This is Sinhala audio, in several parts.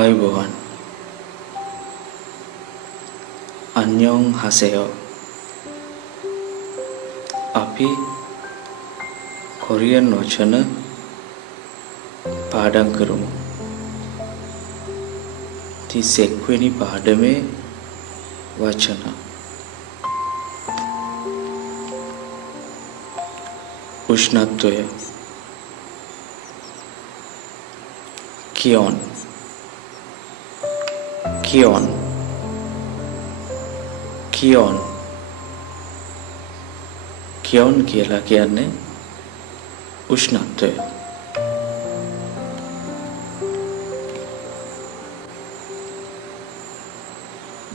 ආයුබෝවන් අන්‍යෝන් හසයෝ අපි කොරියන් වචන පාඩම් කරමු 31 වෙනි පාඩමේ වචන උෂ්ණත්වය කියොන් කියොන් කියොන් කියොන් කියලා කියන්නේ උෂ්ණත්වය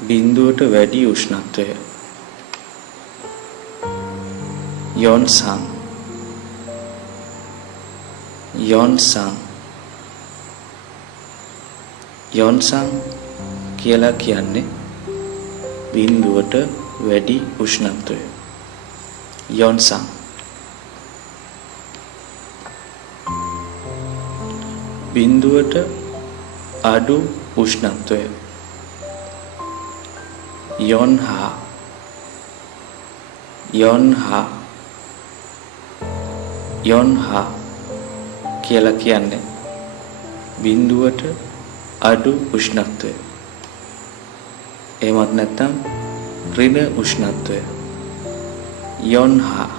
බිඳුවට වැඩි උෂ්ණත්වය යොන්සං යොන්සං යොන්සං කියලා කියන්නේ බිඳුවට වැඩි උෂ්ණත්වය යොන්සං බිඳුවට අඩු උෂ්ණත්වය යොන්හා යොන්හා යොන්හා කියලා කියන්නේ බිඳුවට අඩු උෂ්ණත්වය එහෙමත් නැත්නම් ඍණ උෂ්ණත්වය යොන්හා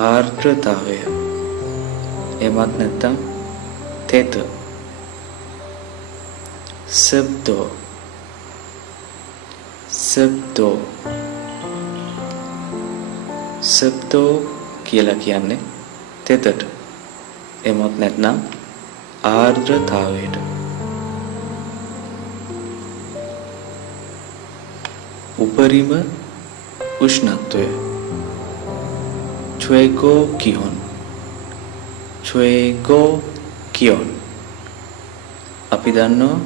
ආර්ද්‍රතාවය එහෙමත් නැත්නම් තෙත සබ්දෝ සබ්දෝ සබ්දෝ කියලා කියන්නේ තෙතට එහෙමත් නැත්නම් ආර්ද්‍රතාවයට උපරිම උෂ්ණත්වය 최고 기온 최고 기온 අපි දන්නවා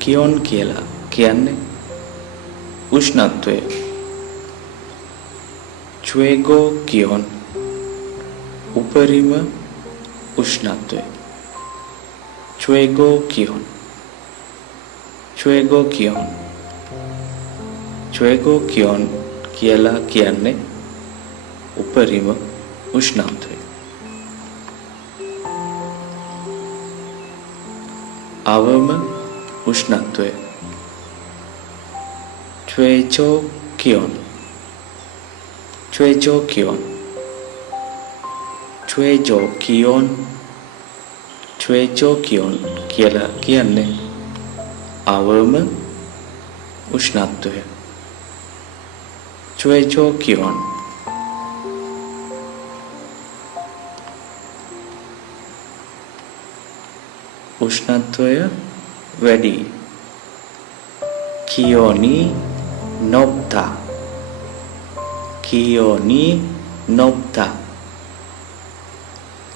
කියොන් කියලා කියන්නේ උෂ්ණත්වය 최고 기온 උපරිම උෂ්ණත්වය 최고 기온 최고 기온 최고 기온 කියලා කියන්නේ උපරිම උෂ්ණත්වය අවම උෂ්ණත්වය 최저 기온 최저 기온 최저 기온 최저 기온 කියලා කියන්නේ අවම උෂ්ණත්වය 최저 기온 උෂ්ණත්වය වැඩි 기온이 높다 기온이 높다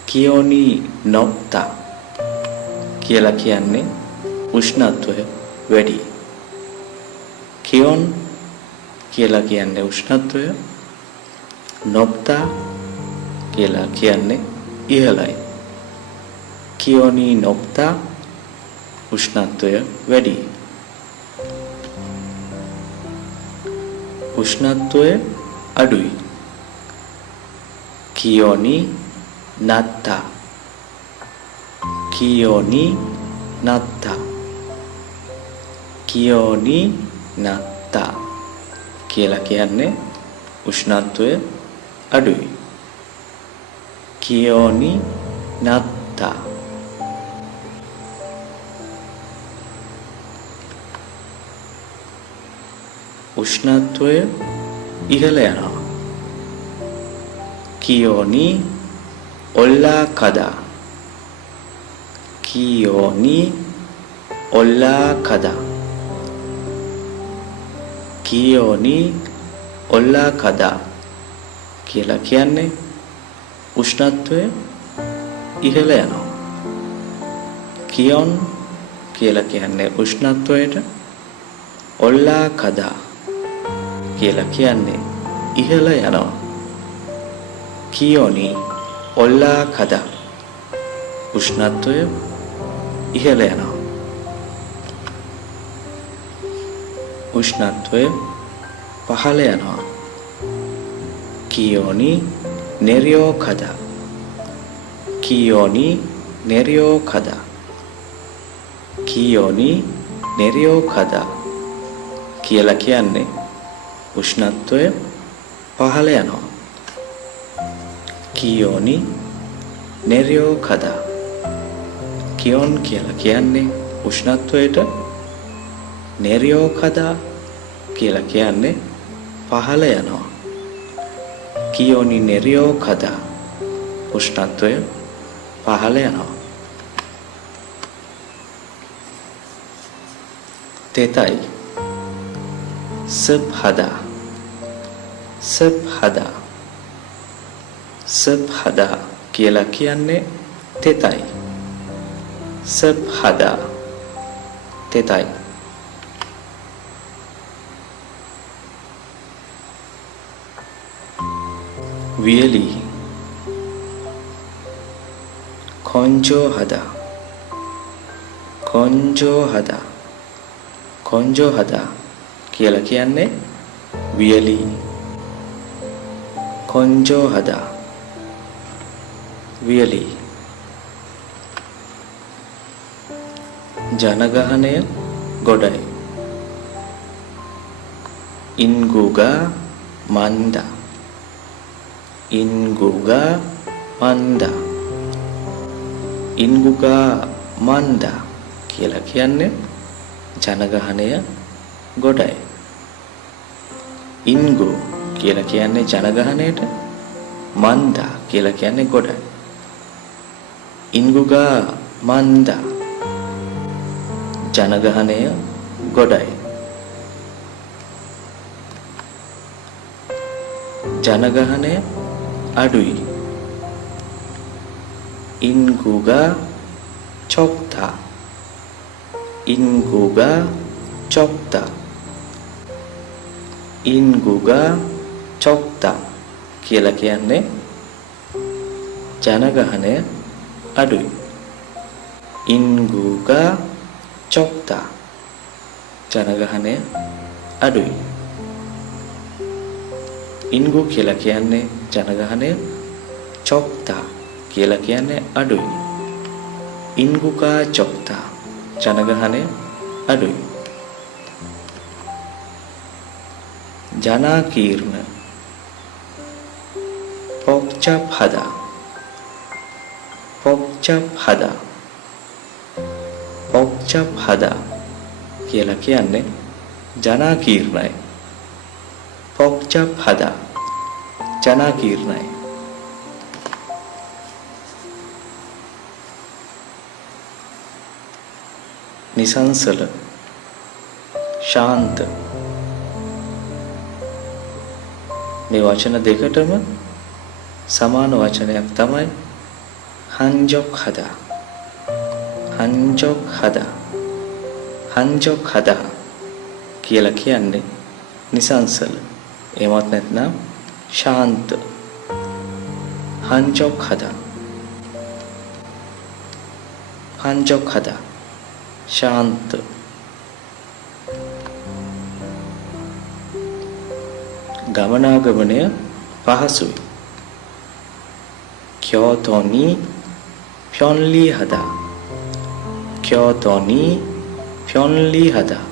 기온이 높다 කියලා කියන්නේ උෂ්ණත්වය වැඩි 기온 කියලා කියන්නේ උෂ්ණත්වය 높다 කියලා කියන්නේ ඉහළයි 기온이 높다 උෂ්ණත්වය වැඩි උෂ්ණත්වය අඩුයි 기온이 낮다 기온이 낮다 기온이 낮다 කියලා කියන්නේ උෂ්ණත්වය අඩුයි 기온이 낮다 උෂ්ණත්වය ඉහළ යනවා 기온이 올라가다 기온이 올라가다 기온이 올라가다 කියලා කියන්නේ උෂ්ණත්වය ඉහළ යනවා 기온 කියලා කියන්නේ උෂ්ණත්වයට 올라가다 කියලා කියන්නේ ඉහළ යනවා 기온이 ඔල්ලාකද උෂ්ණත්වය ඉහළ යනවා. උෂ්ණත්වය පහළ යනවා. කියෝනි නෙරියෝකද කියෝනි නෙරියෝකද කියෝනි නෙරියෝකද කියලා කියන්නේ උෂ්ණත්වය පහළ යනවා. කියෝනි නෙරියෝකද කියෝන් කියලා කියන්නේ උෂ්ණත්වයට, නෙරියෝකද කියලා කියන්නේ පහළ යනවා. කියෝනි නෙරියෝකද උෂ්ණත්වය පහළ යනවා. තෙතයි සබ්හදා සබ්හදා සබ්හදා කියලා කියන්නේ තෙතයි. සබ්හදා තෙතයි. වියලි කොන්ජෝ හදා කොන්ජෝ හදා කොන්ජෝ හදා කියලා කියන්නේ වියලි. කොන්ජෝ හදා වියලි. ජනගහනය ගොඩයි. ඉන්ගුගා මන්දා ඉන්ගුගා මන්දා ඉන්ගුගා මන්දා කියලා කියන්නේ ජනගහනය ගොඩයි. ඉන්ගු කියලා කියන්නේ ජනගහනයට, මන්දා කියලා කියන්නේ ගොඩයි. ඉන්ගුගා මන්දා ජනගහනය ගොඩයි. ජනගහනය අඩුයි. ඉන්ගුගා චොක්තා ඉන්ගුගා චොක්තා ඉන්ගුගා චොක්තා කියලා කියන්නේ ජනගහනය අඩුයි. ඉන්ගුගා චොක්තා ජනගහනය අඩුයි. ඉන්ගු කියලා කියන්නේ ජනගහනය, චොක්තා කියලා කියන්නේ අඩුයි. ඉන්ගුකා චොක්තා ජනගහනය අඩුයි. ජනාකීර්ණ පොක්චප්හදා පොක්චප්හදා පොක්චප්හදා කියලා කියන්නේ ජනාකීර්ණයි. පොක්චප්හදා ජනාකීර්ණයි. නිසංසල ශාන්ත මේ වචන දෙකටම සමාන වචනයක් තමයි හන්ජොක් හදා. හන්ජොක් හදා හන්ජොක් හදා කියලා කියන්නේ නිසංසල, එහෙමත් නැත්නම් ශාන්ත. හන්ජොක් හදා හන්ජොක් හදා ශාන්ත. ගමනාගමනය පහසුයි. කියෝතෝනි ප්යොන්ලි හදා කියෝතෝනි ප්යොන්ලි හදා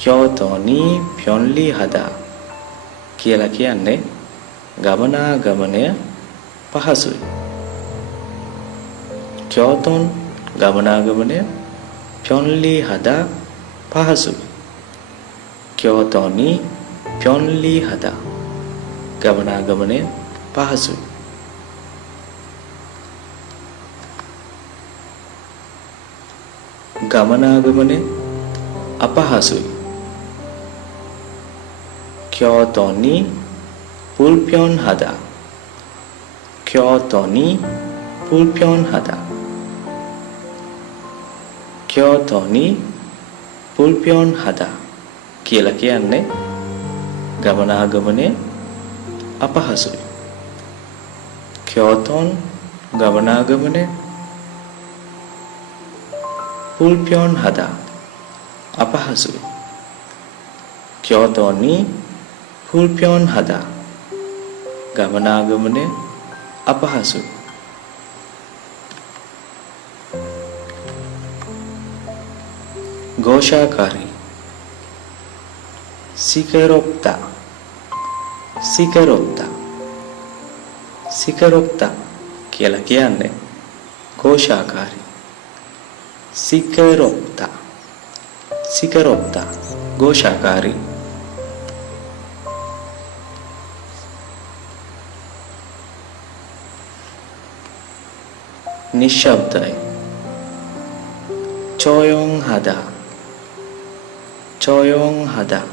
කියෝතෝනි ප්යොන්ලි හදා කියලා කියන්නේ ගමනාගමනය පහසුයි. කියෝතොන් ගමනාගමනය, ප්යොන්ලි හදා පහසුයි. කියෝතෝනි ප්යොන්ලි හදා ගමනාගමනය පහසුයි. ගමනාගමනය අපහසුයි. කියෝතෝනි පුල්ප්‍යොන් හදා කියෝතෝනි පුල්ප්‍යොන් හදා කියෝතෝනි පුල්ප්‍යොන් හදා කියලා කියන්නේ ගමනාගමනය අපහසුයි. Kyoton ගමනාගමනය පුල්පියොන් හදා අපහසුයි. Kyotonි පුල්පියොන් හදා ගමනාගමනය අපහසුයි. ഘോഷාකාරී සිකරොප්තා සිකරොප්තා සිකරොප්තා කියලා කියන්නේ ഘോഷාකාරී. සිකරොප්තා සිකරොප්තා ഘോഷාකාරී. නිශ්ශබ්දයි 조용 하다 조용하다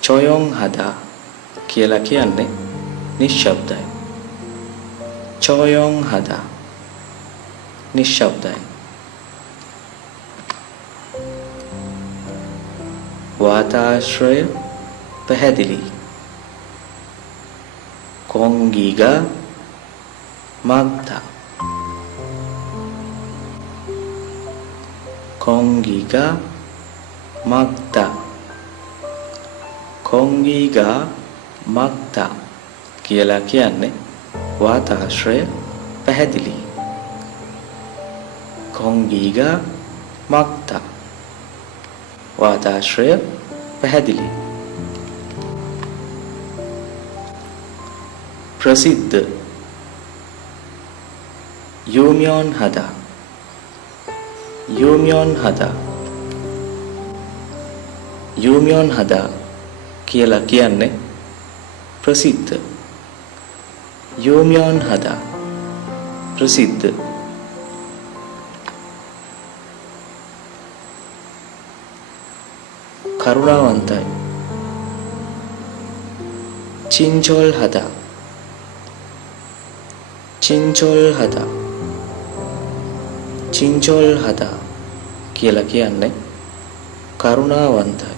조용하다 කියලා කියන්නේ නිශ්ශබ්දයි. 조용하다 නිශ්ශබ්දයි. වාතාශ්‍රය පැහැදිලි. 공기가 맑다 공기가 맑다 공기가 맑다 කියලා කියන්නේ වාතාශ්‍රය පැහැදිලි. 공기가 맑다 වාතාශ්‍රය පැහැදිලි. ප්‍රසිද්ධ 유명하다 유명하다 유명하다 කියලා කියන්නේ ප්‍රසිද්ධ. 유명하다 ප්‍රසිද්ධ. කරුණාවන්තයි 친절하다 친절하다 친절하다 කියලා කියන්නේ කරුණාවන්තයි.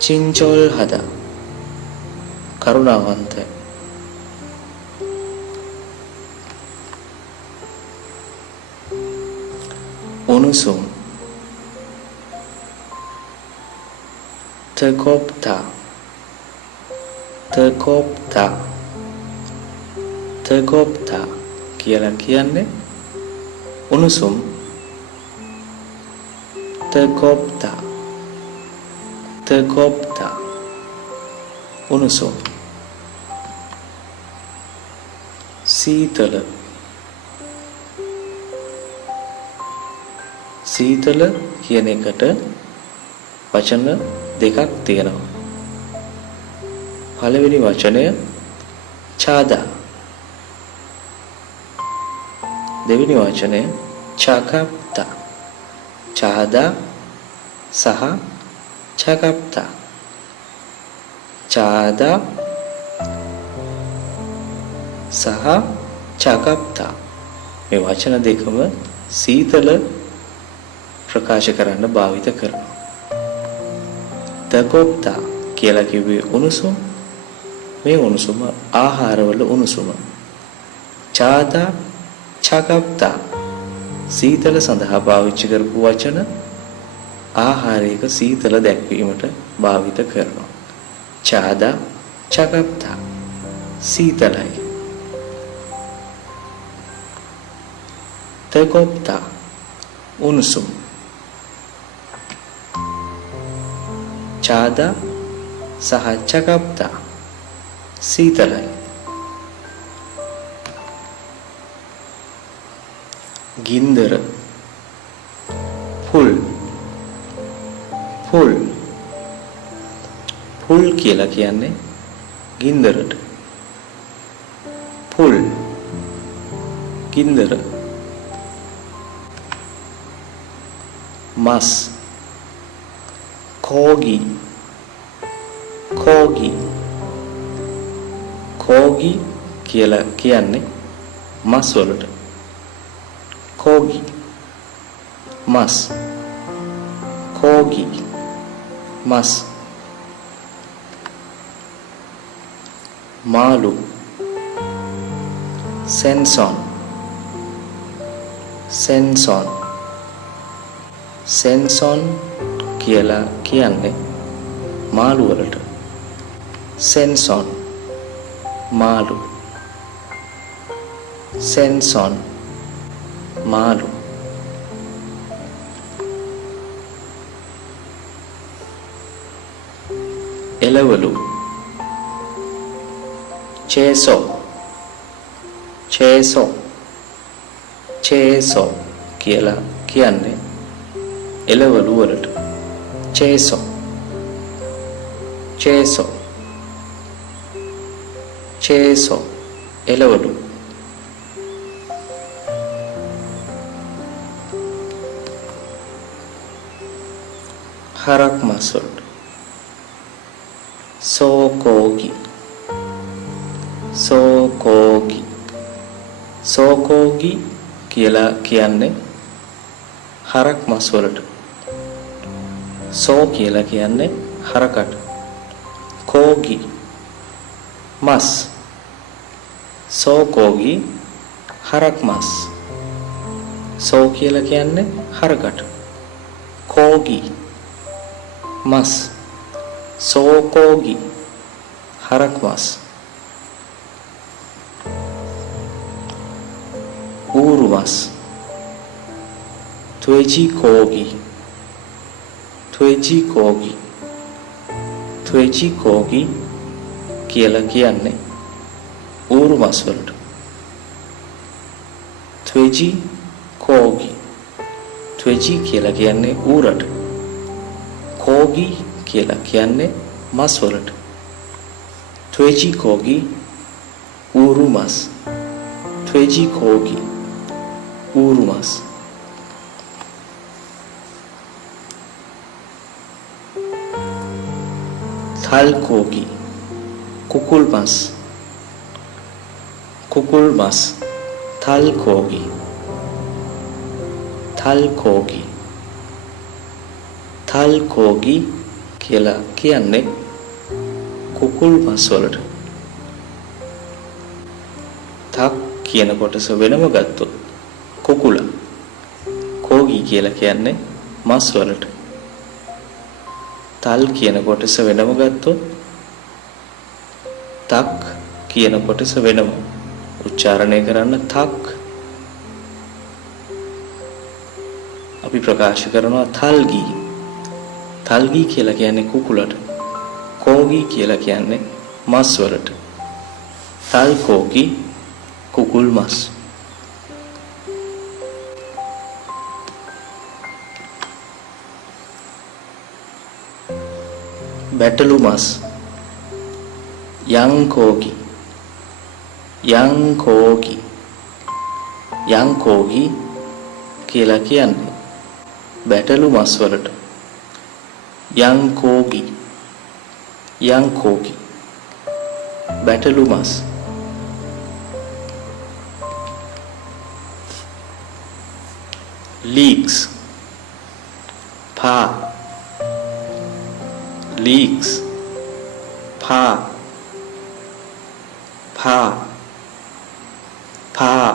친절하다 කරුණාවන්තයි. උණුසුම් 뜨겁다 뜨겁다 뜨겁다 කියලා කියන්නේ උණුසුම්. 뜨겁다 뜨겁다 උණුසුම්. සීතල සීතල කියන එකට වචන දෙකක් තියෙනවා. පළවෙනි වචනය ඡාදා දෙවෙනි වචනය 차갑다 ඡාදා සහ 차갑다 ඡාදා සහ 차갑다 මේ වචන දෙකම සීතල ප්‍රකාශ කරන්න භාවිත කරනවා. 뜨겁다 කියලා කිව්වේ උණුසුම්. මේ උණුසුම ආහාරවල උණුසුම. ඡාදා 차갑다 සීතල සඳහා පාවිච්චි කරපු වචන ආහාරයක සීතල දැක්වීමට භාවිත කරනවා. ඡාදා 차갑다 සීතලයි. 뜨겁다 උණුසුම්. ඡාදා සහ 차갑다 සීතලයි. ගින්දර පුල් පුල් පුල් කියලා කියන්නේ ගින්දරට. පුල් ගින්දර. මස් කෝගි කෝගි කෝගි කියලා කියන්නේ මස් වලට. කෝගි මස් කෝගි මස්. මාළු සෙන්සොන් සෙන්සොන් සෙන්සොන් කියලා කියන්නේ මාළු වලට. සෙන්සොන් මාළු. සෙන්සොන් මාළු. එළවලු චේසෝ චේසෝ චේසෝ කියලා කියන්නේ එළවලු වලට. චේසෝ චේසෝ චේසෝ එළවලු. හරක් මස් වලට සෝකෝගි සෝකෝගි සෝකෝගි කියලා කියන්නේ හරක් මස් වලට. සෝ කියලා කියන්නේ හරකට. කෝගි මස්. සෝකෝගි හරක් මස්. සෝ කියලා කියන්නේ හරකට. කෝගි මස්. සෝකෝගි හරක් මස්. ඌරු මස්. 돼지고기 돼지고기 돼지고기 කියලා කියන්නේ ඌරු මස් වලට. 돼지고기 돼지 කියලා කියන්නේ ඌරට. 고기 කියලා කියන්නේ මස් වලට. 돼지고기 ඌරු මස්. 돼지고기 ඌරු මස්. 살코기 कुकुल मांस. कुकुल मांस थालकोगी थालकोगी थालकोगी කියලා කියන්නේ කුකුල් මස් වලට. තක් කියන කොටස වෙනම ගත්තොත් කුකුල. කෝගි කියලා කියන්නේ මස් වලට. තල් කියන කොටස වෙනම ගත්තොත් තක් කියන කොටස වෙනම උච්චාරණය කරන්න තක්. අපි ප්‍රකාශ කරනවා තල්ගි. තල්ගි කියලා කියන්නේ කුකුලට. කෝගි කියලා කියන්නේ මස් වලට. තල් කෝගි කුකුල් මස්. බැටළු මස්. යංකෝගි යංකෝගි යංකෝගි කියලා කියන්නේ බැටළු මස් වලට. යංකෝගි යංකෝගි බැටළු මස්. leeks පා. leeks පා පා පා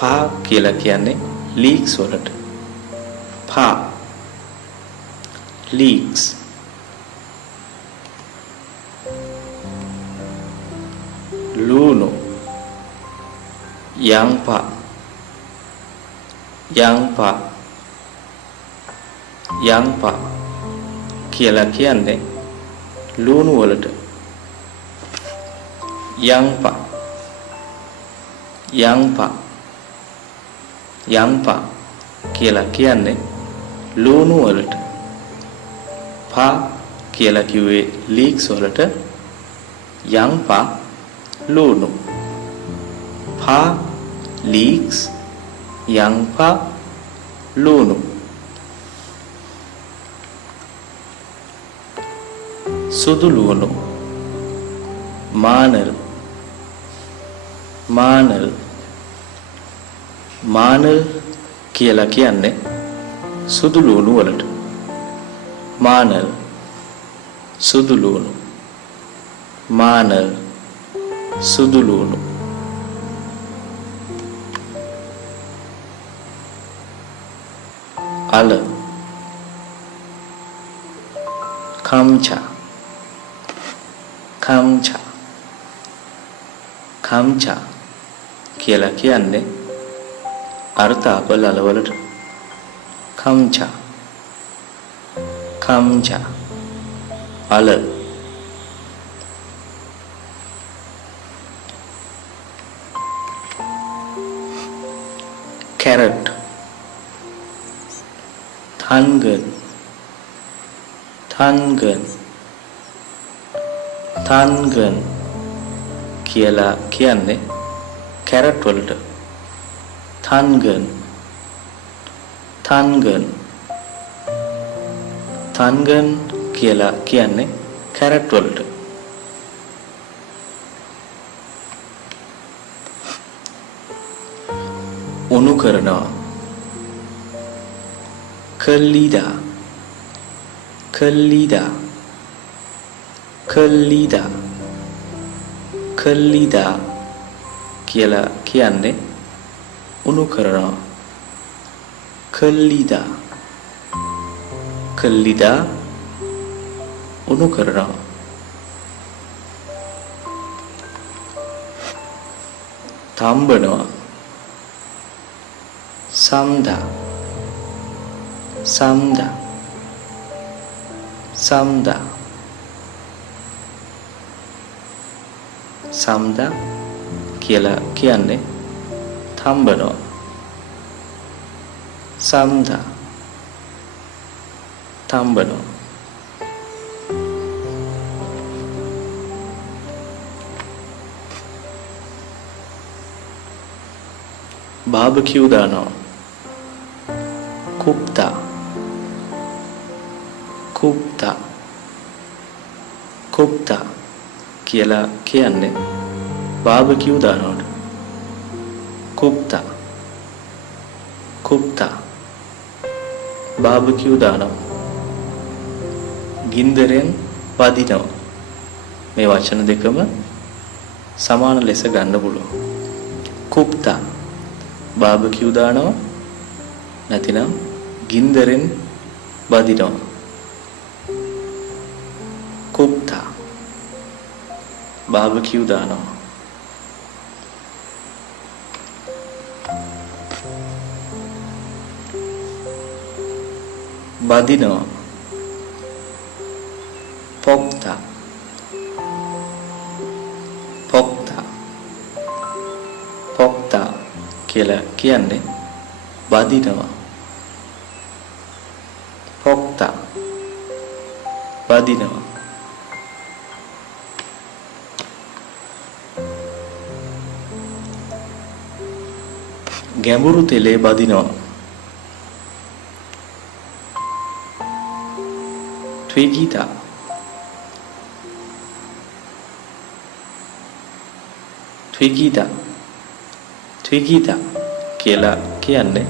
පා කියලා කියන්නේ leeks වලට. පා leeks. ලුණු යංපා යංපා යංපා කියලා කියන්නේ ලුණු වලට. යංපා යංපා යංපා කියලා කියන්නේ ලුණු වලට. පා කියලා කිව්වේ ලීක්ස් වලට. යංපා ලුණු. පා ලීක්ස් යංපා ලුණු. සුදු ලුණු මානල් මානල් මානල් කියලා කියන්නේ සුදු ලුණු වලට. මානල් සුදු ලුණු මානල් සුදු ලුණු. අල කම්චා කම්චා කම්චා කියලා කියන්නේ අර්ථ අපල අලවලට කම්චා කම්චා අල carrot tangan tangan tangan කියලා කියන්නේ carrot වලට tangan tangan tangan කියලා කියන්නේ carrot වලට උණු කරනවා කල්ලිදා කල්ලිදා කල්ලිදා කල්ලිදා කියලා කියන්නේ උණු කරනවා කල්ලිදා කල්ලිදා උණු කරනවා තම්බනවා samda samda samda samda කියලා කියන්නේ තම්බනවා samda තම්බනවා barbecue දානවා කුප්තා කුප්තා කුප්තා කියලා කියන්නේ barbecue දානවට කුප්තා කුප්තා barbecue දානවා ගින්දරෙන් වදිනවා මේ වචන දෙකම සමාන ලෙස ගන්න පුළුවන් කුප්තා barbecue දානවා නැතිනම් ගින්දරෙන් වදිනවා කුප්තා barbecue දානවා වදිනවා පොක්තා පොක්තා පොක්තා කියලා කියන්නේ වදිනවා පොක්තා වදිනවා ගැඹුරු තෙලේ බදිනවා ත්‍විගීතා ත්‍විගීතා ත්‍විගීතා කියලා කියන්නේ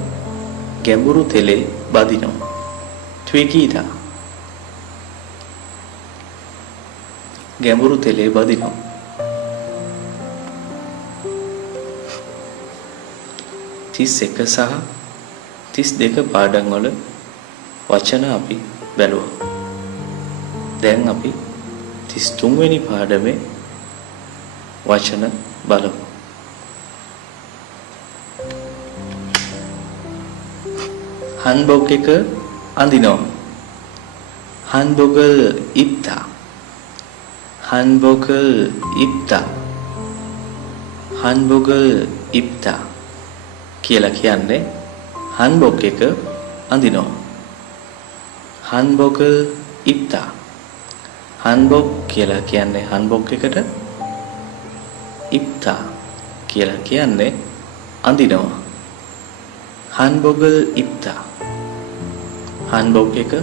ගැඹුරු තෙලේ බදිනවා ත්‍විගීතා ගැඹුරු තෙලේ බදිනවා 31 සහ 32 පාඩම් වල වචන අපි බැලුවා. දැන් අපි 33 වෙනි පාඩමේ වචන බලමු. hanbok එක අඳිනවා. hanbok을 입다. hanbok을 입다. hanbok을 입다. කියලා කියන්නේ hanbok එක අඳිනවා. hanbok을 입다. hanbok කියලා කියන්නේ hanbok එකට 입다 කියලා කියන්නේ අඳිනවා. hanbok을 입다. hanbok එක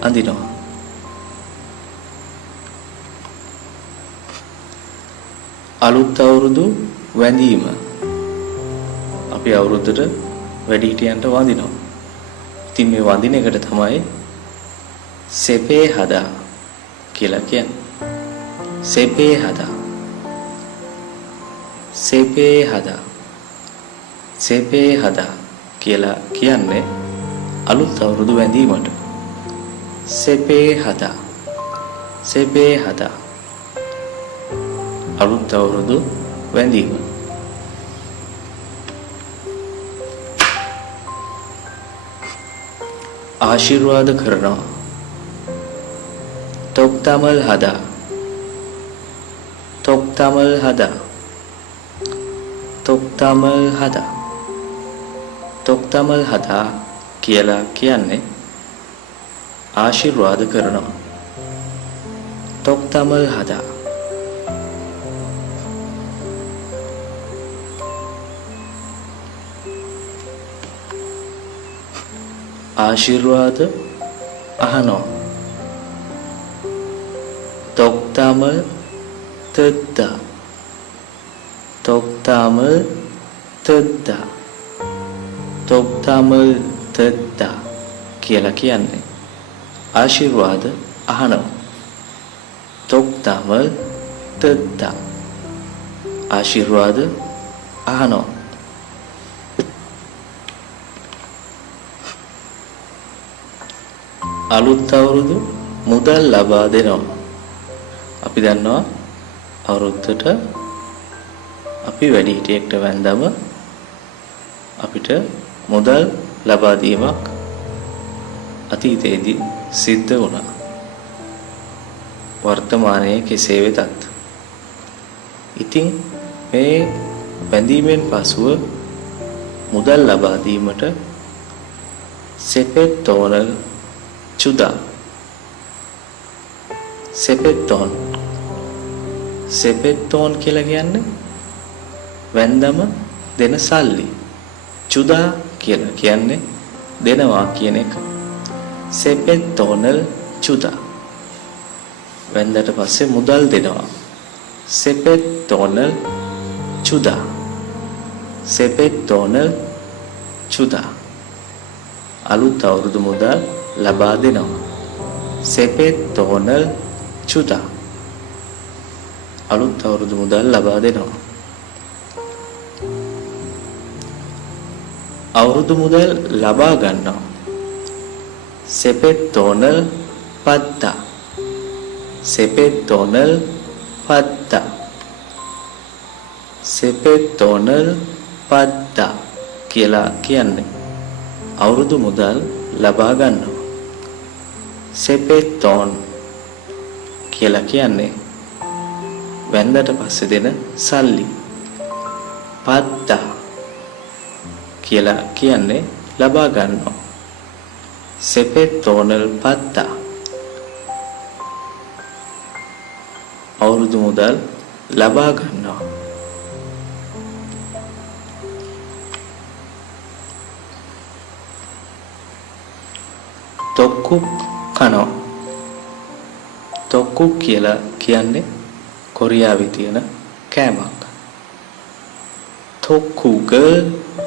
අඳිනවා. අලුත් අවුරුදු වැඳීම. අපි අවුරුද්දට වැඩිහිටියන්ට වඳිනවා. ඉතින් මේ වඳින එකට තමයි සෙපේ හදා කියලා කියන්නේ. සෙපේ හදා. සෙපේ හදා. සෙපේ හදා කියලා කියන්නේ අලුත් අවුරුදු වැඳීමට සෙපේ හදා සෙපේ හදා අලුත් අවුරුදු වැඳීම ආශිර්වාද කරනවා තොක්තමල් හදා තොක්තමල් හදා තොක්තමල් හදා තොක්තමල් හදා කියලා කියන්නේ ආශිර්වාද කරනවා තොක්තමල් හදා ආශිර්වාද අහනවා තොක්තමල් තෙද්දා තොක්තමල් තෙද්දා තොක්තමල් තෙද්දා කියලා කියන්නේ ආශිර්වාද අහනවා තොක්තමල් තෙද්දා ආශිර්වාද අහනවා අලුත් අවුරුදු මුදල් ලබා දෙනවා අපි දන්නවා අවුරුද්දට අපි වැඩිහිටියෙක්ට වැඳම අපිට මුදල් ලබා දීමක් අතීතයේදී සිද්ධ වුණා වර්තමානයේ කෙසේ වෙතත් ඉතින් මේ වැඳීමෙන් පසුව මුදල් ලබා දීමට සෙපෙත්තෝනල් චුදා සෙපෙත්තෝන් කියලා කියන්නේ වැන්දම දෙන සල්ලි චුදා කියලා කියන්නේ දෙනවා කියන එක සෙපෙත්තෝනල් චුදා වැන්දට පස්සේ මුදල් දෙනවා සෙපෙත්තෝනල් චුදා සෙපෙත්තෝනල් චුදා අලුත් අවුරුදු මුදල් ලබා දෙනවා සෙපෙත්තෝනල් චුදා අලුත් අවුරුදු මුදල් ලබා දෙනවා අවුරුදු මුදල් ලබා ගන්නවා සෙපෙත්තෝනල් පත්තා සෙපෙත්තෝනල් පත්තා සෙපෙත්තෝනල් පත්තා කියලා කියන්නේ අවුරුදු මුදල් ලබා ගන්නවා සෙපෙත්තෝන් කියලා කියන්නේ වැන්දට පස්සේ දෙන සල්ලි පත්තා කියලා කියන්නේ ලබා ගන්නවා සෙපෙත්තෝනල් පත්තා අවුරුදු මුදල් ලබා ගන්නවා තොක්කු කනවා තොක්කු කියලා කියන්නේ කොරියාවේ තියෙන කෑමක් තොක්කුග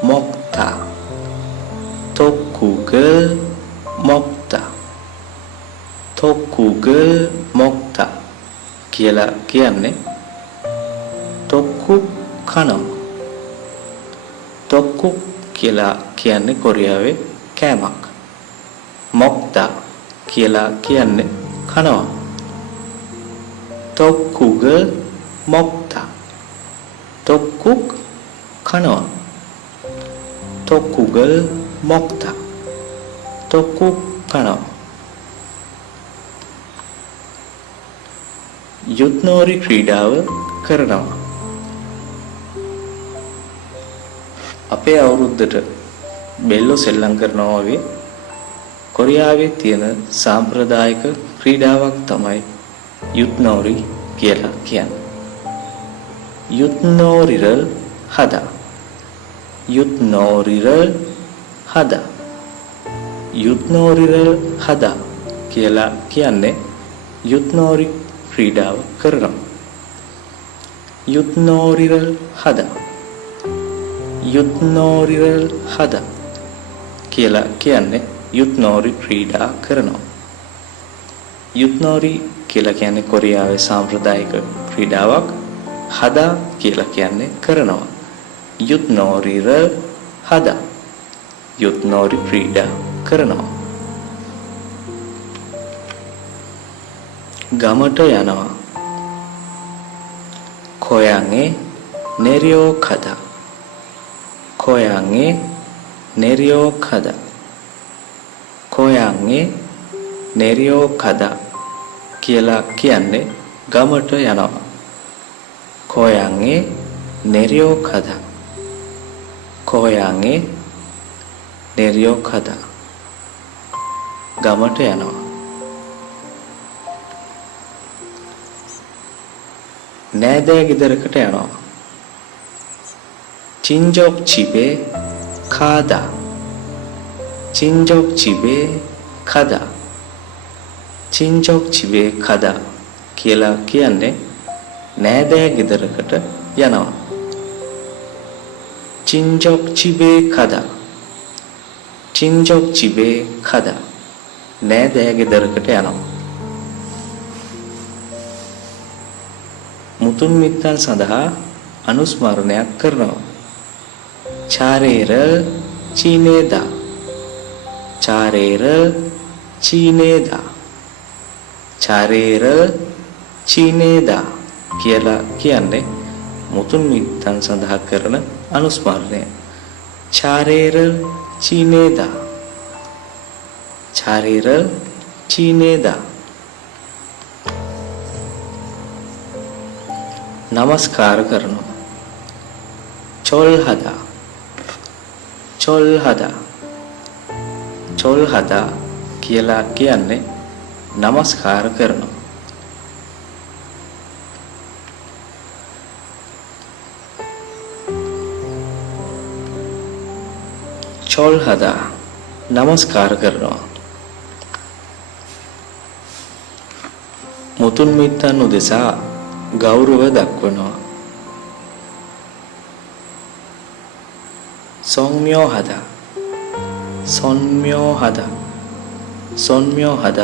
මොක්තා තොක්කුග මොක්තා තොක්කුග මොක්තා කියලා කියන්නේ තොක්කු කනවා තොක්කු කියලා කියන්නේ කොරියාවේ කෑමක් මොක්තා කියලා කියන්නේ කනවා තොක්කුග මොක්තා තොක්කුක් කනවා තොක්කුග මොක්තා තොක්කුක් කනවා යුත්නෝරි ක්‍රීඩාව කරනවා අපේ අවුරුද්දට බෙල්ලෝ සෙල්ලම් කරනවා වගේ කොරියාවේ තියෙන සාම්ප්‍රදායික ක්‍රීඩාවක් තමයි යුත්නෝරි කියලා කියන්නේ. යුත්නෝරිරල් හදා යුත්නෝරිරල් හදා යුත්නෝරිරල් හදා කියලා කියන්නේ යුත්නෝරි ක්‍රීඩාව කරනවා. යුත්නෝරිරල් හදා යුත්නෝරිරල් හදා කියලා කියන්නේ යුත්නෝරි ක්‍රීඩා කරනවා. යුත්නෝරි කියලා කියන්නේ කොරියාවේ සාම්ප්‍රදායික ක්‍රීඩාවක්. හදා කියලා කියන්නේ කරනවා. යුත්නෝරිරල් හදා යුත්නෝරි ක්‍රීඩා කරනවා. ගමට යනවා. 고향에 내려가다. 고향에 내려가다. 고향에 내려가다 කියලා කියන්නේ ගමට යනවා. 고향에 내려가다. 고향에 내려가다. ගමට යනවා. නෑදෑ ගෙදරකට යනවා. 친족 집에 가다. 친족 집에 가다. 친족 집에 가다 කියලා කියන්නේ නෑදෑ ගෙදරකට යනවා. 친족 집에 가다. 친족 집에 가다. නෑදෑ ගෙදරකට යනවා. මුතුන් මිත්තන් සඳහා අනුස්මරණයක් කරනවා. 차례를 지내다. 차례를 지내다. 차례를 지내다 කියලා කියන්නේ මුතුන් මිත්තන් සඳහා කරන අනුස්මරණය. 차례를 지내다. 차례를 지내다. නමස්කාර කරනවා. චොල්හදා. චොල්හදා. චොල්හදා කියලා කියන්නේ නමස්කාර කරනවා. චොල්හදා නමස්කාර කරනවා. මුතුන් මිත්තන් උදෙසා ගෞරව දක්වනවා. 선묘하다. 선묘하다. 선묘하다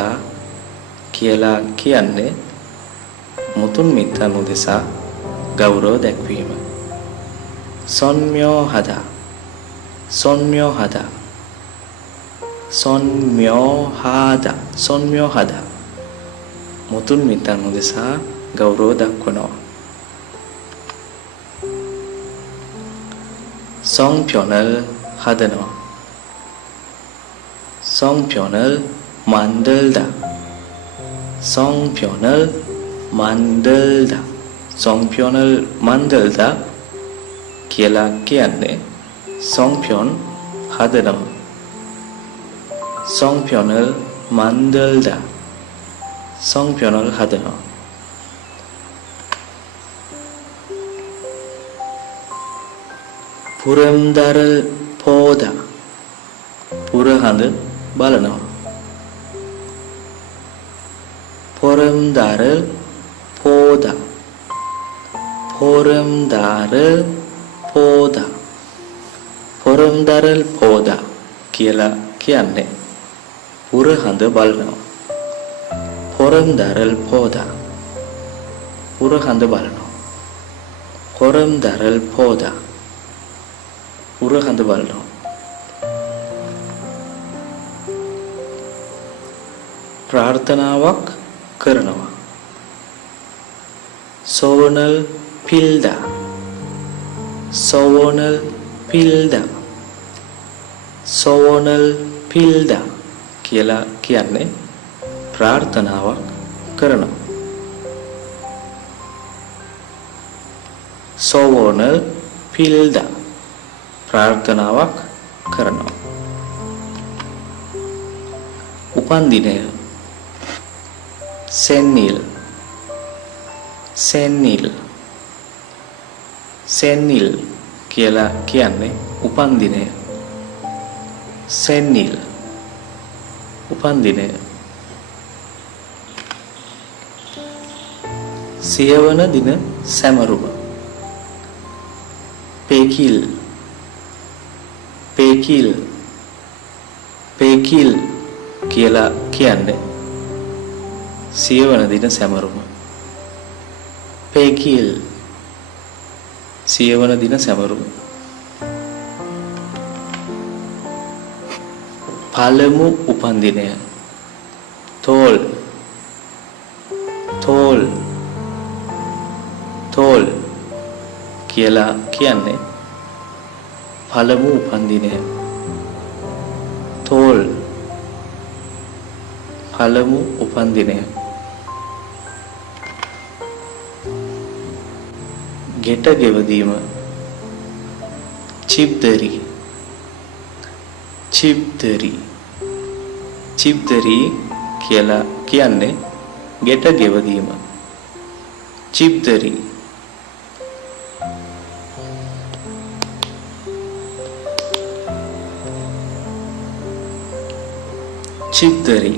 කියලා කියන්නේ මුතුන් මිත්තන් උදෙසා ගෞරව දැක්වීම. 선묘하다. 선묘하다. 선묘하다. 선묘하다. මුතුන් මිත්තන් උදෙසා ගෞරව දක්වනවා. 성편을 하දනවා. 성편을 만들다. 성편을 만들다. 성편을 만들다 කියලා කියන්නේ 성편 하දනවා. 성편을 만들다. 성편을 하දනවා. පුරම්දරල් පෝදා. පුරහඳ බලනවා. පුරම්දරල් පෝදා. පුරම්දරල් පෝදා. පුරම්දරල් පෝදා කියලා කියන්නේ පුරහඳ බලනවා. පුරම්දරල් පෝදා. පුරහඳ බලනවා. පුරම්දරල් පෝදා. පුරහඳ බලනවා. ප්‍රාර්ථනාවක් කරනවා. සෝවනල් පිල්දා. සෝවනල් පිල්දා. සෝවනල් පිල්දා කියලා කියන්නේ ප්‍රාර්ථනාවක් කරනවා. සෝවනල් පිල්දා ප්‍රාර්ථනාවක් කරනවා. උපන්දිනය. සෙන්නිල්. සෙන්නිල්. සෙන්නිල් කියලා කියන්නේ උපන්දිනය. සෙන්නිල් උපන්දිනය. සියවන දින සැමරුම. පේකිල්. පේකිල්. පේකිල් කියලා කියන්නේ සියවන දින සැමරුම. පේකිල් සියවන දින සැමරුම. පළමු උපන්දිනය. තෝල් තෝල් තෝල් කියලා කියන්නේ පළමු උපන්දිනය. තෝල් පළමු උපන්දිනය. ගෙට ගෙවදීම. චිප්දරි චිප්දරි චිප්දරි කියලා කියන්නේ ගෙට ගෙවදීම. චිප්දරි. චිප්දරි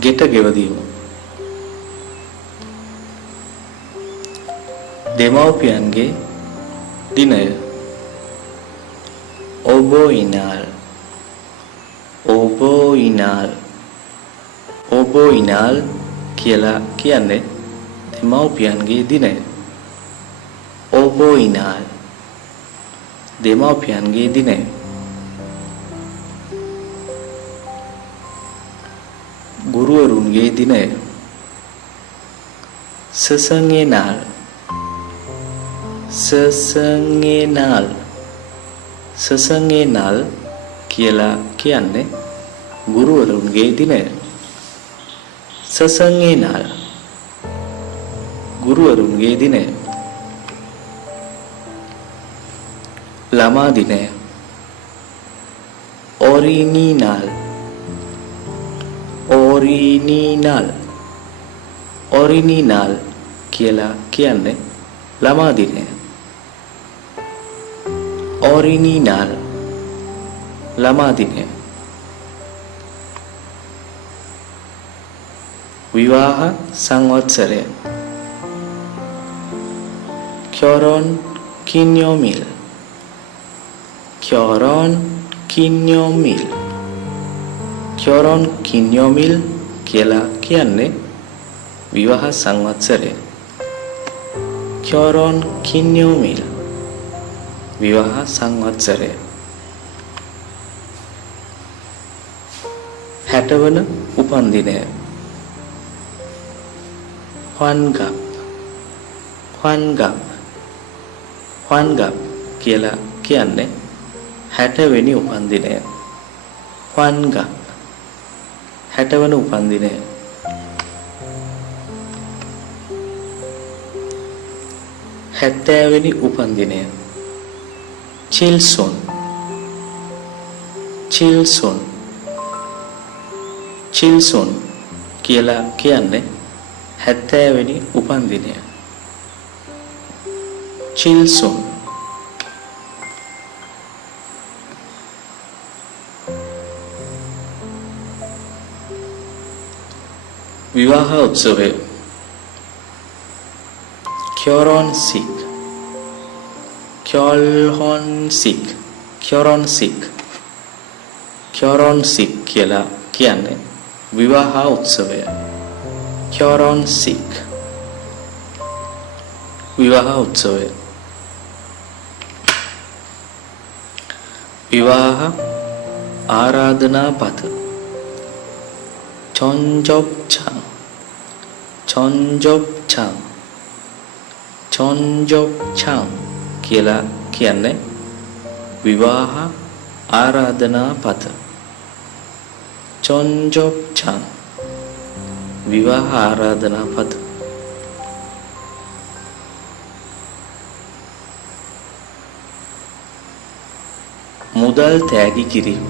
ගෙට ගෙවදීම. දෙමව්පියන්ගේ දිනය. ඔබෝයිනාල් ඔබෝයිනාල් ඔබෝයිනාල් කියලා කියන්නේ දෙමව්පියන්ගේ දිනය. ඔබෝයිනාල් දෙමව්පියන්ගේ දිනය. ගුරුවරුන්ගේ දිනය. සසංගේනාල් සසංගේනාල් සසංගේනාල් කියලා කියන්නේ ගුරුවරුන්ගේ දිනය. සසංගේනාල් ගුරුවරුන්ගේ දිනය. ළමා දිනය. ඔරිනිනාල් ඔරිනිනාල් ඔරිනිනාල් කියලා කියන්නේ ළමා දිනය. ඔරිනිනාල් ළමා දිනය. විවාහ සංවත්සරය. 결혼 기념일 결혼 기념일 결혼 기념일 කියලා කියන්නේ විවාහ සංවත්සරය. 결혼 기념일 විවාහ සංවත්සරය. 60 වන උපන්දිනය. 환갑 환갑 환갑 කියලා කියන්නේ 60 වෙනි උපන්දිනය. 환갑 60 වන උපන්දිනය. හැත්තෑවෙනි උපන්දිනය. චිල්සොන් චිල්සොන් චිල්සොන් කියලා කියන්නේ 70 වෙනි උපන්දිනය. චිල්සොන්. විවාහ උත්සවය. 결혼식 결혼식 결혼식 결혼식 කියලා කියන්නේ විවාහ උත්සවය. 결혼식 විවාහ උත්සවය. විවාහ ආරාධනා පත. 전접창 전접창 전접창 කියලා කියන්නේ විවාහ ආරාධනා පත. 전접창 විවාහ ආරාධනා පත. මුදල් තෑගි කිරීම.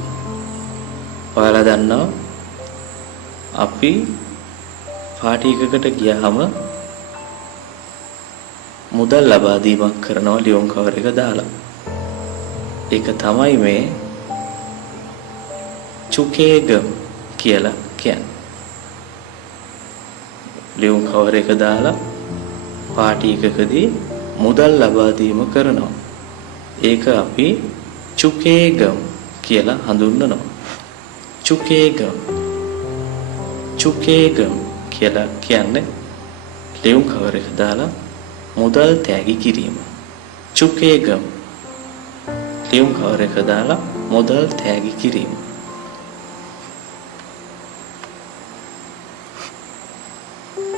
ඔයාලා දන්නවා අපි පාටි එකකට ගියාම මුදල් ලබා දීමක් කරනවා ලියුම් කවර් එක දාලා. ඒක තමයි මේ චුකේගම් කියලා කියන්නේ. ලියුම් කවර් එක දාලා පාටි එකකදී මුදල් ලබා දීම කරනවා. ඒක අපි චුකේගම් කියලා හඳුන්වනවා. චුකේගම් චුකේගම් කියලා කියන්නේ ලියුම් කවර් එක දාලා මුදල් තෑගි කිරීම. චුකේගම් ලියුම් කවර් එක දාලා මුදල් තෑගි කිරීම.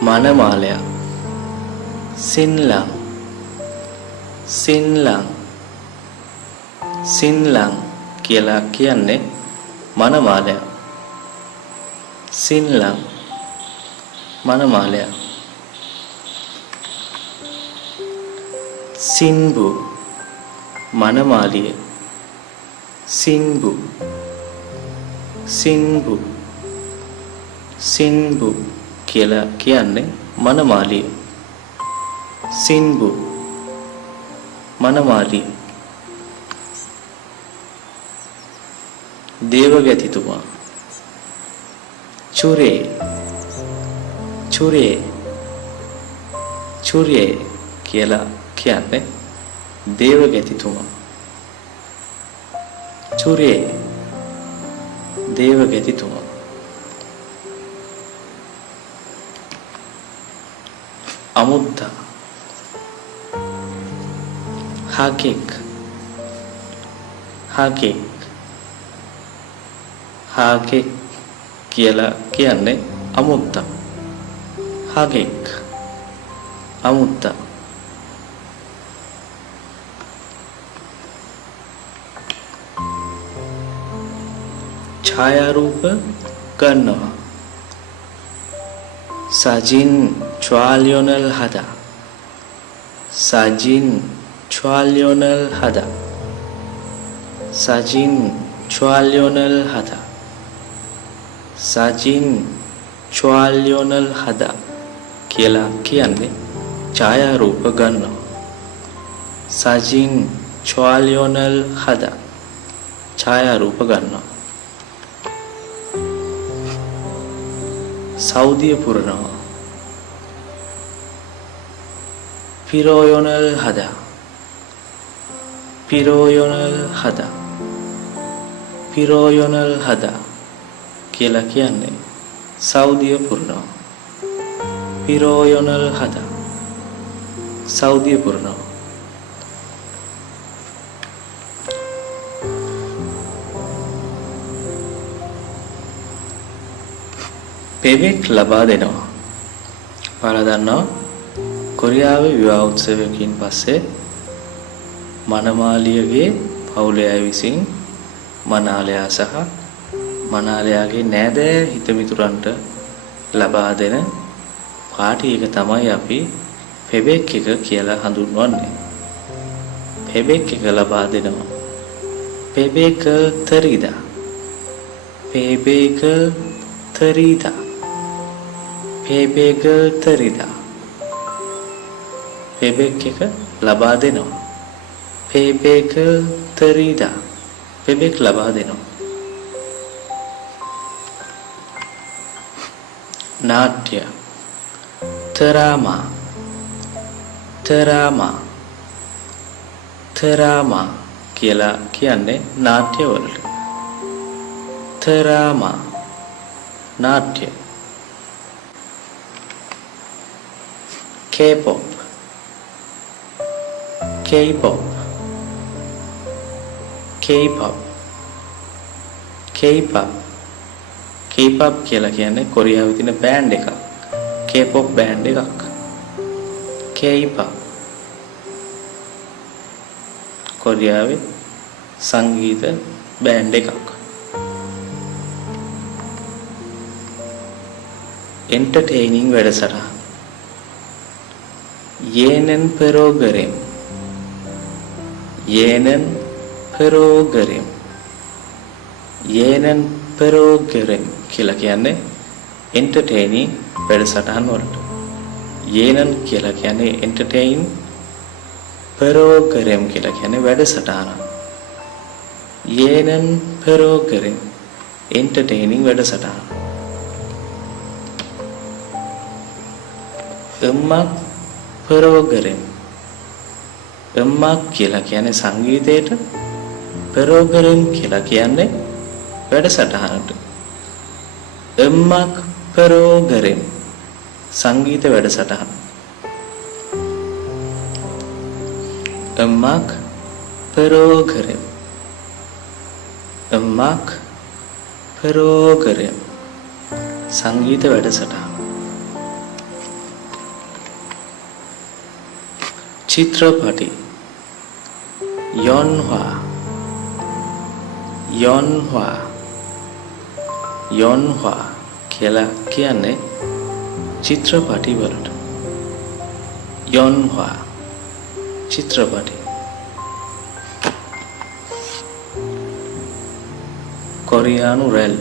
මනමාලයා සින්ලං සින්ලං සින්ලං කියලා කියන්නේ මනමාලයා සින්ලං මනමාලයා සින්බු මනමාලිය සින්බු සින්බු සින්බු කියලා කියන්නේ මනමාලිය සින්බු මනමාලිය දේවගතිතුමා චුරේ චුරේ චුරේ කියලා කියන්නේ දේවගතිතුමා චුරේ දේවගතිතුමා අමුත්තා හාකෙක් හාකෙක් හාකෙක් කියලා කියන්නේ අමුත්තා හාකෙක් අමුත්තා ඡායාරූප ගන්නවා සජින් ච්වාලියොනල් හදා සජින් ච්වාලියොනල් හදා සජින් ච්වාලියොනල් හදා සජින් ච්වාලියොනල් හදා කියලා කියන්නේ ඡායාරූප ගන්නවා සජින් ච්වාලියොනල් හදා ඡායාරූප ගන්නවා සෞදිය පුරනවා පිරෝයොනල් හදා පිරෝයොනල් හදා පිරෝයොනල් හදා කියලා කියන්නේ සෞදිය පුරනවා පිරෝයොනල් හදා සෞදිය පුරනවා පෙවෙක් ලබා දෙනවා. ඔයාලා දන්නවා කොරියාවේ විවාහ උත්සවයකින් පස්සේ මනමාලියගේ පවුලේ අය විසින් මනාලයා සහ මනාලයාගේ නෑදෑ හිතමිතුරන්ට ලබා දෙන පාටි එක තමයි අපි පෙවෙක් එක කියලා හඳුන්වන්නේ. පෙවෙක් එක ලබා දෙනවා. පෙවෙක තරිදා පෙවෙක තරිදා පෙබෙක තරිදා පෙබෙක් එක ලබා දෙනවා පෙබෙක තරිදා පෙබෙක් ලබා දෙනවා නාට්‍ය තරාමා තරාමා තරාමා කියලා කියන්නේ නාට්‍ය වලට තරාමා නාට්‍ය K-pop K-pop K-pop K-pop K-pop කියලා කියන්නේ කොරියාවේ තියෙන බෑන්ඩ් එකක් K-pop බෑන්ඩ් එකක් K-pop කොරියාවේ සංගීත බෑන්ඩ් එකක් entertaining වැඩසටහන Yenen program Yenen program Yenen program කියලා කියන්නේ entertaining වැඩසටහන් වලට Yenen කියලා කියන්නේ entertain program කියලා කියන්නේ වැඩසටහන Yenen program entertaining වැඩසටහන එම්මා ප්‍රෝග්‍රෑම් එම්මා කියලා කියන්නේ සංගීතයට ප්‍රෝග්‍රෑම් කියලා කියන්නේ වැඩසටහනට එම්මා ප්‍රෝග්‍රෑම් සංගීත වැඩසටහන එම්මා ප්‍රෝග්‍රෑම් එම්මා ප්‍රෝග්‍රෑම් සංගීත වැඩසටහන චිත්‍රපටි යොන්හා යොන්හා යොන්හා කියලා කියන්නේ චිත්‍රපටි වලට යොන්හා චිත්‍රපටි කොරියානු රැල්ල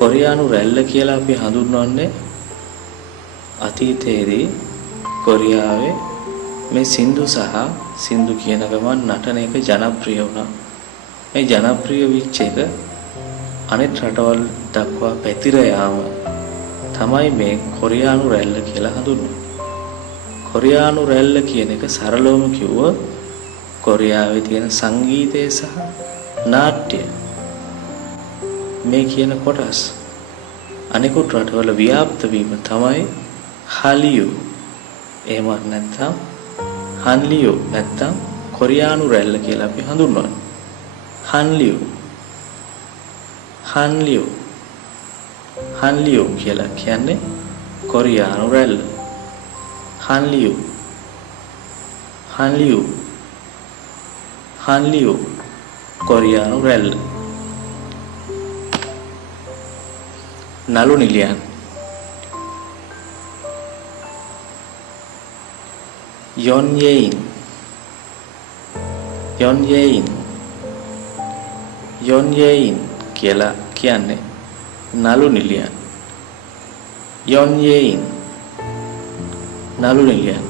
කොරියානු රැල්ල කියලා අපි හඳුන්වන්නේ අතීතයේදී කොරියාවේ මේ සින්දු සහ සින්දු කියන ගමන් නටන එක ජනප්‍රිය වුණා. මේ ජනප්‍රිය වෙච්ච එක අනෙක් රටවල් දක්වා පැතිර යාම තමයි මේ කොරියානු රැල්ල කියලා හඳුන්වන්නේ. කොරියානු රැල්ල කියන එක සරලවම කිව්වොත් කොරියාවේ තියෙන සංගීතය සහ නාට්‍ය මේ කියන කොටස් අනෙකුත් රටවල ව්‍යාප්ත වීම තමයි හලියු. එහෙම නැත්නම් හන්ලියු නැත්නම් කොරියානු රැල්ල කියලා අපි හඳුන්වනවා. හන්ලියු හන්ලියු හන්ලියු කියලා කියන්නේ කොරියානු රැල්ල. හන්ලියු හන්ලියු හන්ලියු කොරියානු රැල්ල. නළු නිලියන් යොන්යේයින් යොන්යේයින් යොන්යේයින් කියලා කියන්නේ නළු නිලියන්. යොන්යේයින් නළු නිලියන්.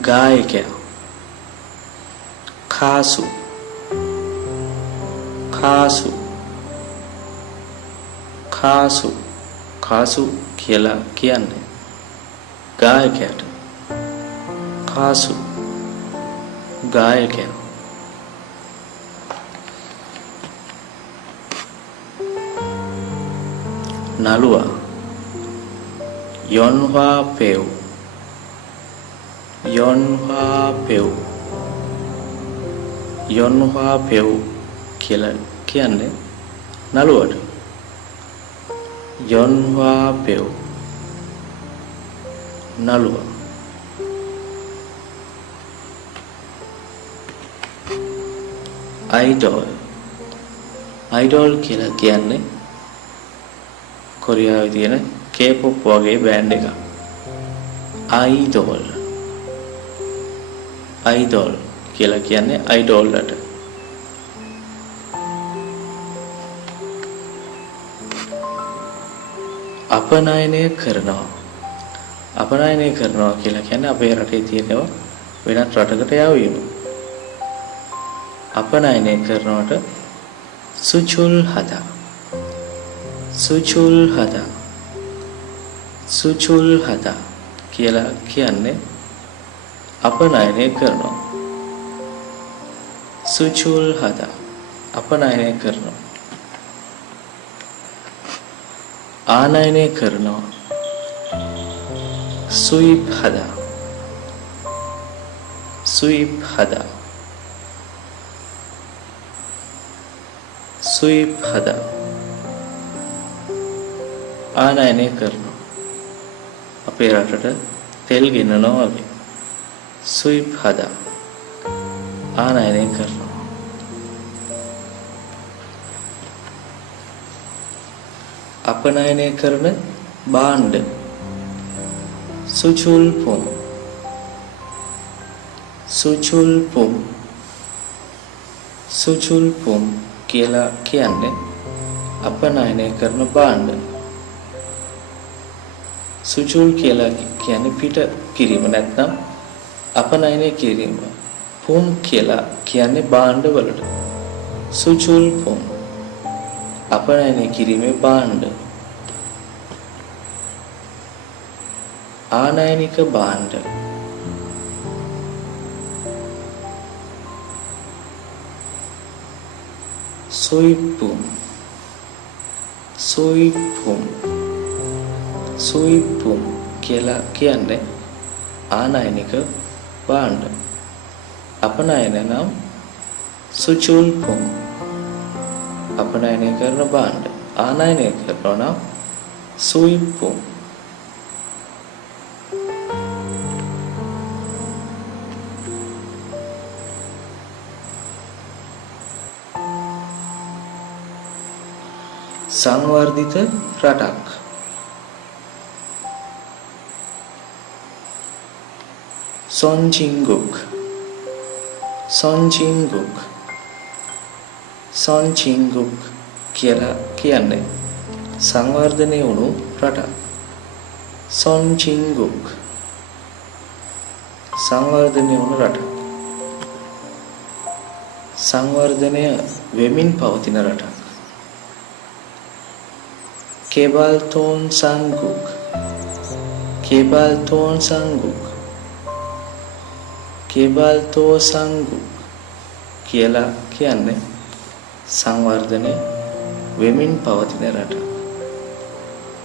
ගායකයා කාසු කාසු කාසු කාසු කියලා කියන්නේ ගායකයාට. කාසු ගායකයා. නළුවා යොන්හා පෙව් යොන්හා පෙව් යොන්හා පෙව් කියලා කියන්නේ නළුවට. යොන්හා පෙව් නළුවා. අයිඩෝල් අයිඩෝල් කියලා කියන්නේ කොරියාවේ තියෙන K-pop වගේ බෑන්ඩ් එකක්. අයිඩෝල් අයිඩෝල් කියලා කියන්නේ අයිඩෝල් වලට. අපනයනය කරනවා අපනයනය කරනවා කියලා කියන්නේ අපේ රටේ තියෙනවා වෙනත් රටකට යවීම. අපනයනය කරනවට සුචුල් හදා සුචුල් හදා සුචුල් හදා කියලා කියන්නේ අපනයනය කරනවා. සුචුල් හදා අපනයනය කරනවා. ආනයනය කරනවා ස්වීප් හදා ස්වීප් හදා ස්වීප් හදා ආනයනය කරනවා. අපේ රටට තෙල් ගෙන්නනවා වගේ. ස්වීප් හදා ආනයනය කරනවා. අපනයනය කරන භාණ්ඩ සුචුල්පුම් සුචුල්පුම් සුචුල්පුම් කියලා කියන්නේ අපනයනය කරන භාණ්ඩ. සුචුල් කියලා කියන්නේ පිට කිරීම නැත්නම් අපනයනය කිරීම. පුම් කියලා කියන්නේ භාණ්ඩ වලට. සුචුල්පුම් අපනයනය කිරීමේ භාණ්ඩ. ආනයනික භාණ්ඩ සොයිපුම් සොයිපුම් සොයිපුම් කියලා කියන්නේ ආනයනික භාණ්ඩ. අපනයන නම් සුචුල්පුම් අපනයනය කරන භාණ්ඩ. ආනයනය කරනවා නම් සොයිපුම් සංවර්ධිත රටක්. සොන්චින්ගුක් සොන්චින්ගුක් සොන්චින්ගුක් කියලා කියන්නේ සංවර්ධනය වුණු රටක්. සොන්චින්ගුක් සංවර්ධනය වුණු රටක්. සංවර්ධනය වෙමින් පවතින රටක්. කෙබල්තෝන් සංගුක් කෙබල්තෝන් සංගුක් කෙබල්තෝ සංගුක් කියලා කියන්නේ සංවර්ධනය වෙමින් පවතින රටක්.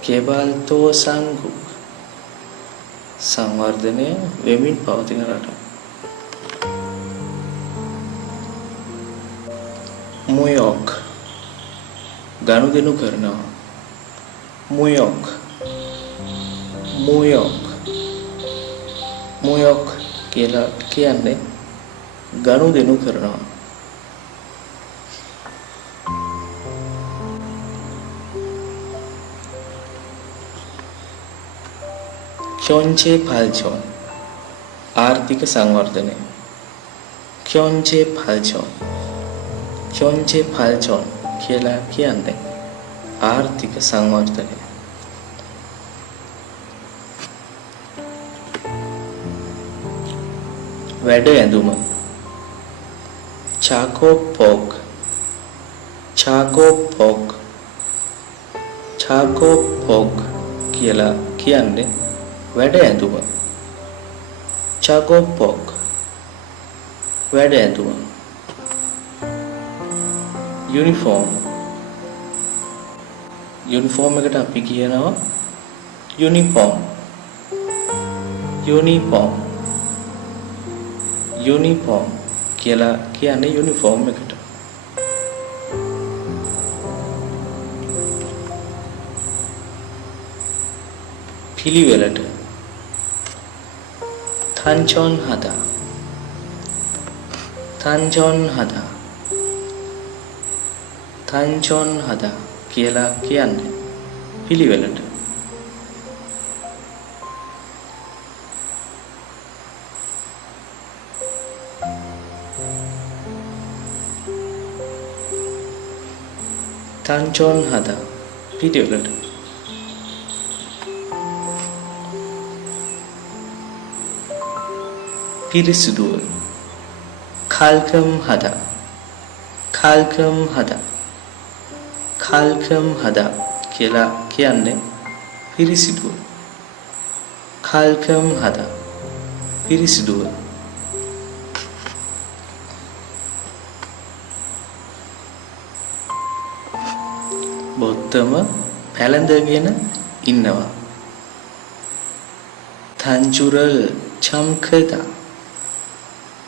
කෙබල්තෝ සංගුක් සංවර්ධනය වෙමින් පවතින රටක්. මුයොක් ගනුදෙනු කරනවා. මුයොක් මුයොක් මුයොක් කියලා කියන්නේ ගනුදෙනු කරනවා. ක්‍යොන්චේ පල්චොන් ආර්ථික සංවර්ධනය. ක්‍යොන්චේ පල්චොන් ක්‍යොන්චේ පල්චොන් කියලා කියන්නේ ආර්ථික සංවර්ධනය. වැඩ ඇඳුම. චාකෝපොක් චාකෝපොක් චාකෝපොක් කියලා කියන්නේ වැඩ ඇඳුම. චාකෝපොක් වැඩ ඇඳුම. යුනිෆෝම් යුනිෆෝම් එකට අපි කියනවා යුනිෆෝම් යුනිෆෝම් යුනිෆෝම් කියලා කියන්නේ යුනිෆෝම් එකට. පිළිවෙලට. තන්චොන් හදා තන්චොන් හදා තන්චොන් හදා කියලා කියන්නේ පිළිවෙලට. තන්චොන් හදා පිළිවෙලට. පිරිසිදුව. කල්කම් හදා කල්කම් හදා කල්කම් හදා කියලා කියන්නේ පිරිසිදුව. කල්කම් හදා පිරිසිදුව. බොත්තම පැලඳගෙන ඉන්නවා. තංචුරල් චම්කදා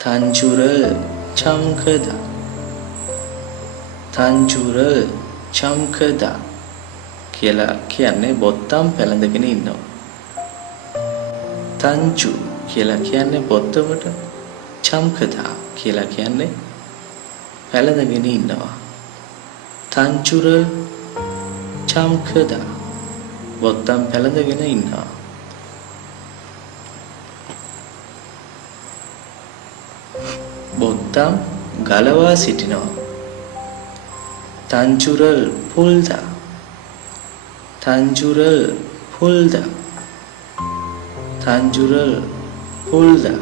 තංචුරල් චම්කදා තංචුරල් චම්කදා කියලා කියන්නේ බොත්තම් පැලඳගෙන ඉන්නවා. තංචු කියලා කියන්නේ බොත්තමට, චම්කදා කියලා කියන්නේ පැලඳගෙන ඉන්නවා. තංචුරල් චම්කදා බොත්තම් පැලඳගෙන ඉන්නවා. බොත්තම් ගලවා සිටිනවා. තංචුරල් පුල්දා තංචුරල් පුල්දා තංචුරල් පුල්දා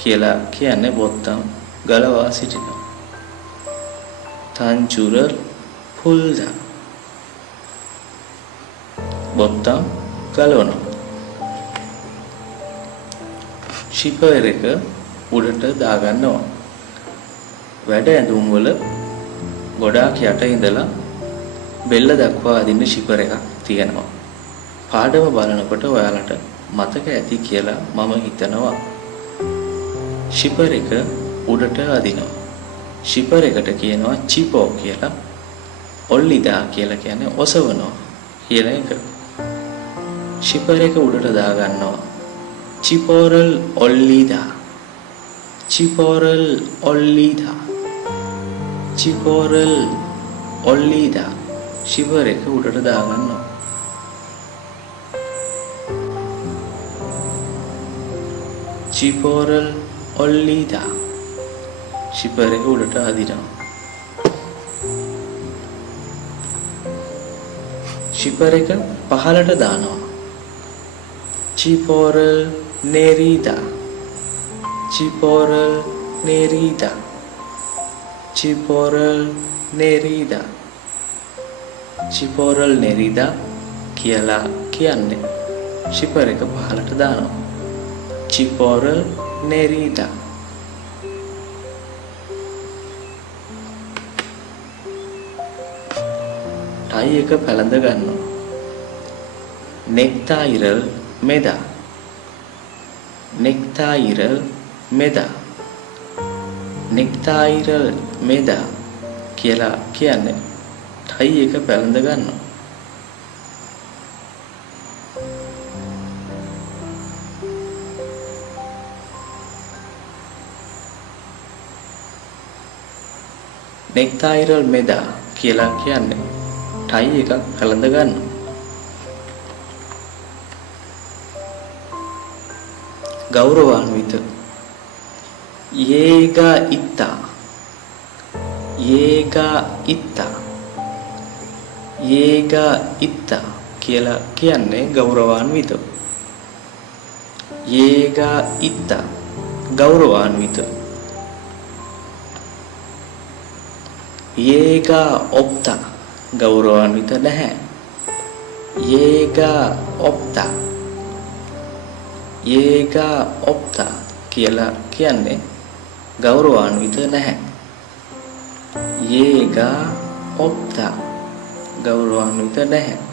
කියලා කියන්නේ බොත්තම් ගලවා සිටිනවා. තංචුරල් පුල්දා බොත්තම් ගලවනවා. ෂිපර් එක උඩට දාගන්නවා. වැඩ ඇඳුම් වල ගොඩාක් යට ඉඳලා බෙල්ල දක්වා අදින්න ෂිපර් එකක් තියෙනවා. පාඩම බලනකොට ඔයාලට මතක ඇති කියලා මම හිතනවා. ෂිපර් එක උඩට අදිනවා. ෂිපර් එකට කියනවා චිපෝ කියලා. ඔල්ලිදා කියලා කියන්නේ ඔසවනවා කියන එක. ෂිපර් එක උඩට දාගන්නවා. චිපෝරල් ඔල්ලිදා චිපෝරල් ඔල්ලිදා චිපෝරල් ඔල්ලිදා ෂිපර් එක උඩට දාගන්නවා. චිපෝරල් ඔල්ලීදා. ෂිපර් එක උඩට අදිනවා. ෂිපර් එක පහළට දානවා. චිපෝරල් නෙරීදා. චිපෝරල් නෙරීදා. චිපෝරල් නෙරීදා. චිපෝරල් නෙරීදා කියලා කියන්නේ ෂිපර් එක පහළට දානවා. චිපෝරල් නෙරීදා. ටයි එක පැලඳ ගන්නවා. නෙක්ටයිරල් මෙදා. නෙක්ටයිරල් මෙදා. නෙක්ටයිරල් මෙදා කියලා කියන්නේ ටයි එක පැලඳ ගන්නවා. නෙක්ටයිරල් මෙදා කියලා කියන්නේ ටයි එකක් පැලඳ ගන්නවා. ගෞරවාන්විත. යේගා ඉත්තා. යේගා ඉත්තා. යේගා ඉත්තා කියලා කියන්නේ ගෞරවාන්විත. යේගා ඉත්තා ගෞරවාන්විත. යේගා ඔප්තා ගෞරවාන්විත නැහැ. යේගා ඔප්තා. යේගා ඔප්තා කියලා කියන්නේ ගෞරවාන්විත නැහැ. යේගා ඔප්තා ගෞරවාන්විත නැහැ.